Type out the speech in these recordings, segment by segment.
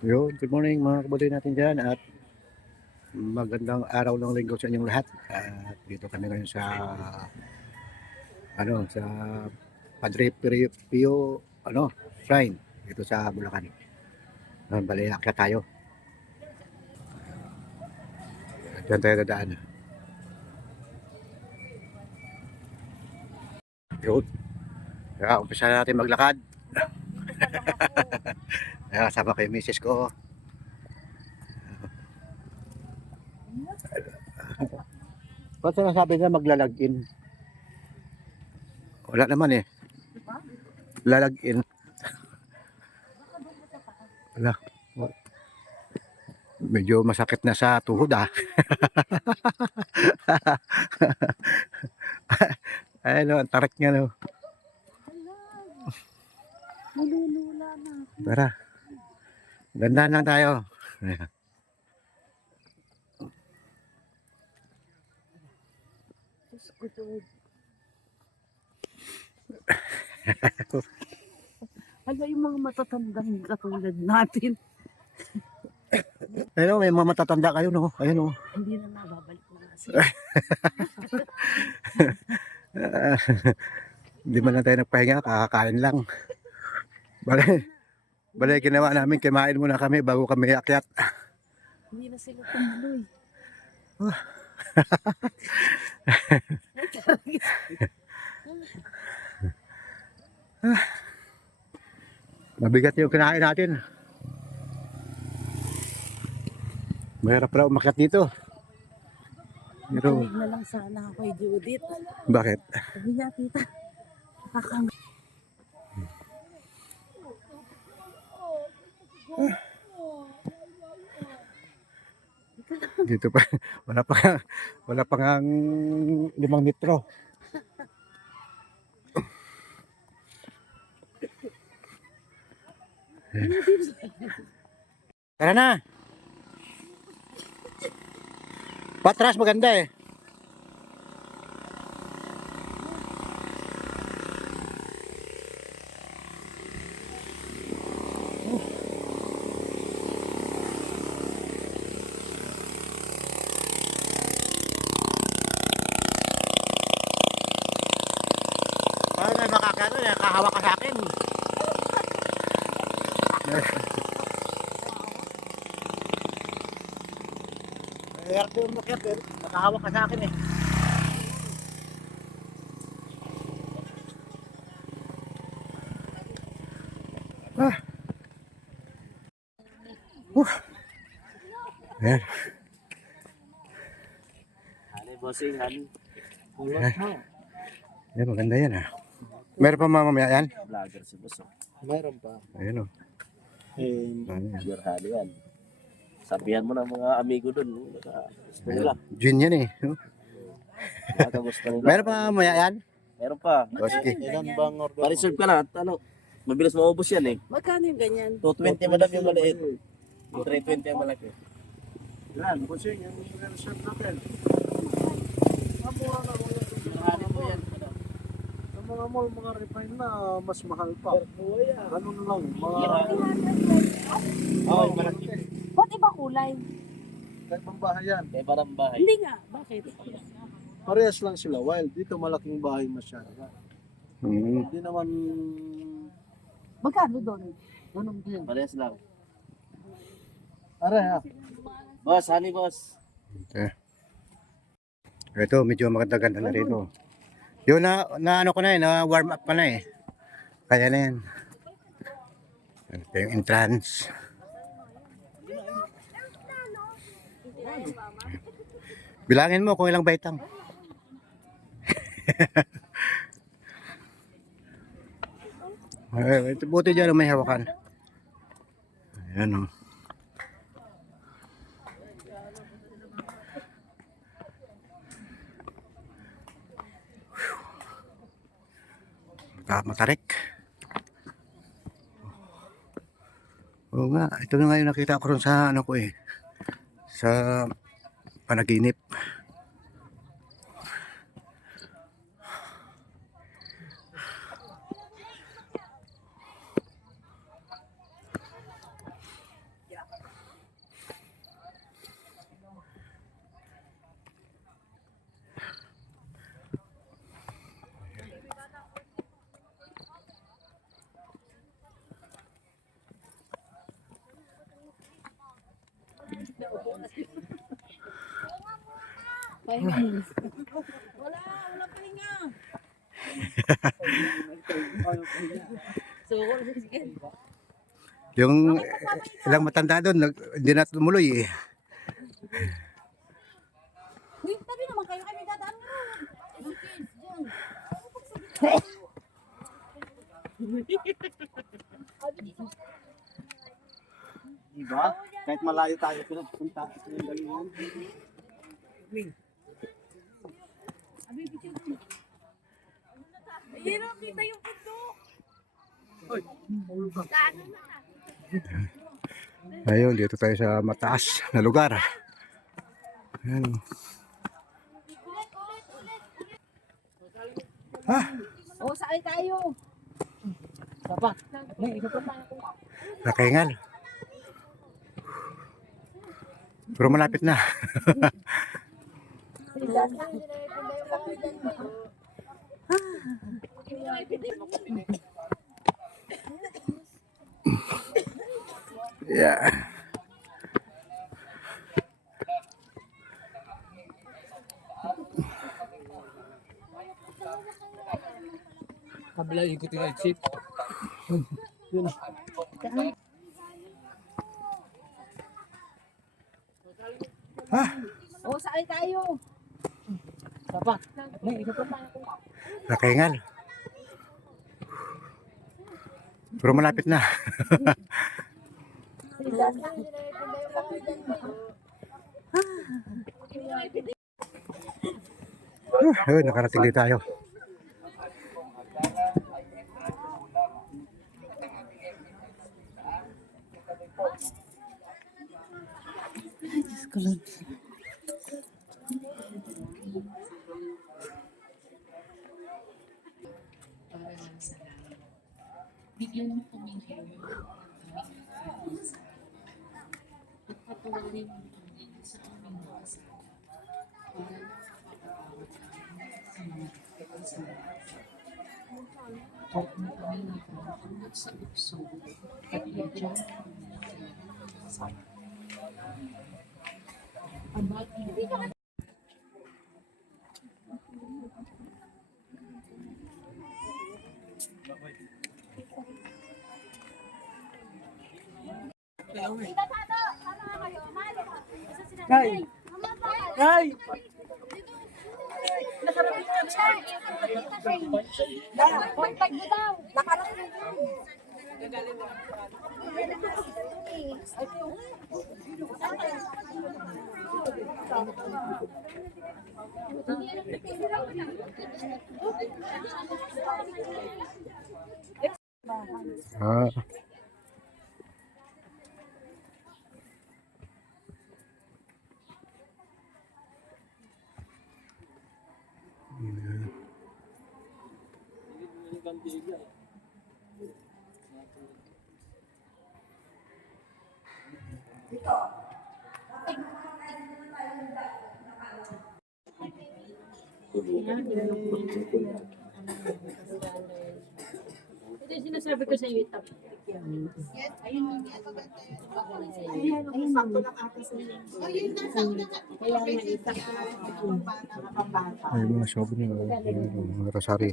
Yun, good morning mga kabuloy natin dyan at magandang araw ng linggo sa inyong lahat. At dito kami ngayon sa sa Padre Pio Shrine dito sa Bulacan. Bali, akyat tayo. Diyan tayo dadaan. Yun. Kaya umpisa na natin maglakad. Kaya kasama ko yung misis ko. Ba't sinasabi na maglalagin? Wala naman eh. Lalagin. Wala. Medyo masakit na sa tuhod ah. Ay no, ang tarik nga no. Nalulula na. Tara. Gandaan lang tayo. Hala, yung mga matatandang katulad natin, Ayun, may mga matatanda kayo no. Ayun oh. hindi na nababalik na nga sila. Hindi man lang tayo nagpahinga, kakakain lang. Bale, ginawa namin, kumain muna kami bago kami akyat. Hindi na sila tumuloy. Mabigat yung kinain natin. Mahirap pala umakyat dito. Pero, Nakinig na lang sana ako kay Judith. bakit? Sabi niya, tita, nakakang... Dito pa, wala pa nga 5 metro. Tara na. Patras maganda eh. Paano na makakano na kahawak ka sa akin? Erte yung makyat eh. Nakahawak ka sa akin eh. Ah. Ayan. Hani, bossing, hani. Ayan, maganda yan ah. Meron pa mamamaya yan? Vlogger si boss. Mayroon pa. Ayun o. Eh, Your hani yan. Sabihan mo ng mga amigo dun. Gusto nila. Gin yan eh. Baka gusto nila. Meron pa mamaya yan? Meron pa. O sige. ilan bang order mo? Pa-reserve ka na. At ano, mabilis maubos yan eh. Magkano yung ganyan? 220 madam yung maliit. 320 ang malaki. Yan, busing, yung reserve natin. Hani mo yan. Ang mga mall, mga refine na, mas mahal pa. Ganun lang, mga Oo, yung malaki. Ba't iba kulay? kahit pang bahay yan. Kaya parang bahay. Hindi nga. Bakit? Parehas lang sila, while dito malaking bahay masyado. Hmm. Hindi naman, Magkano doon? ganun din. Parehas lang. Are ha, Boss, hani boss. Okay. Ito, medyo maganda-ganda na rito. Yun na ano ko na eh, na warm up pa na eh. Kaya na yan. Ito yung entrance. Bilangin mo kung ilang baitang. Ito buti dyan may hawakan. Ayan o. Matarik. Oo nga, ito na nga yung nakita ko rin sa ano ko eh. Sa panaginip. Pahinga. Wala pahinga. So, sige. Yung ilang matanda doon, hindi na tumuloy eh. Uy, tabi naman kayo kami dadaan ngayon. Diyan. Diba? Kahit malayo tayo pinagpunta. Yung galingan. Hirap kita yung puto. Ayun, dito tayo sa mataas na lugar. Ayan. O, saan tayo? Sapa. Nakahingal. Pero malapit na. Yeah. Kabila ikot yung exit. O, saan tayo? Sapa. Nakahingal. Pero malapit na. Ayun, nakarating din tayo. Diyos ko lang. Bigyan mo kami ng at patuloy mo kami sa aming mga kasama para makapagpapawag sa mga kasama. At na kami nagpapagod sa ukso at bigyan sa abati na Kay! Kay! Ah. ito yung sinasabi ko sa iyo, tap. Ay, mga shop niya. Mga rosary.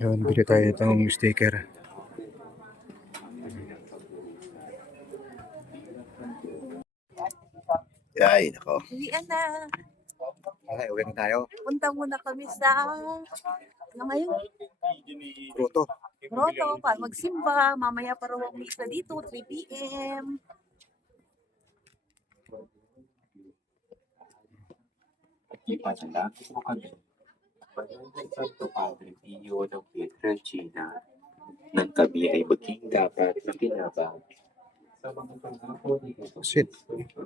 Yun, bili tayo itong sticker. Ay, nako. Uwian na. Ay, uwi na tayo. Punta muna kami sa... Ano ngayon? Grotto. Grotto para magsimba. Mamaya para wag misa dito, 3 p.m. Ipasalangin mo kami. Banal ng Santo Padre Pio ng Pietrelcina, nang kami ay maging dapat na kinabang sa mga pangako ni Jesus Sit. Cristo.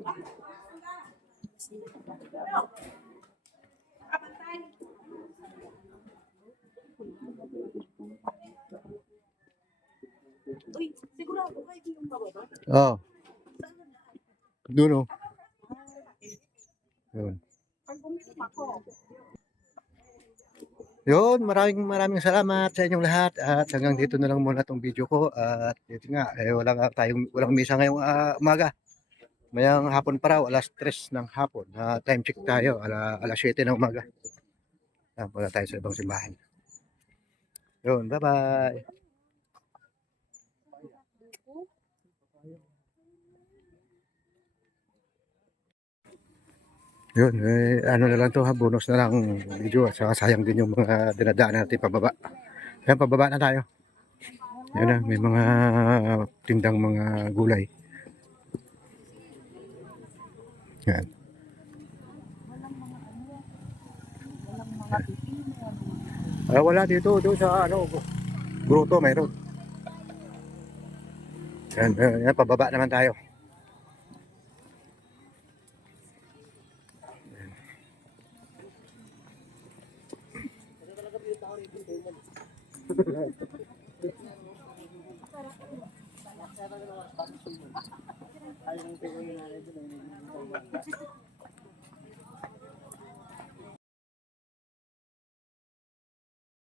Uy, sigurado kayo yung bababa? Oh. Doon oh. Yun. Pag uminom ako. Yun, maraming salamat sa inyong lahat at hanggang dito na lang muna tong video ko at dito nga walang misa ngayong umaga. Mayang hapon pa raw, alas 3 ng hapon. Time check tayo, alas 7 ng umaga. Wala tayo sa ibang simbahan. Yun, bye-bye. Yun, ano na lang to ha, bonus na lang video at saka sayang din yung mga dinadaan natin pababa. Kaya pababa na tayo. Yun na, may mga tindang mga gulay. Yan. Wala dito, doon sa ano, gruto mayroon. Yan, pababa naman tayo. Ay,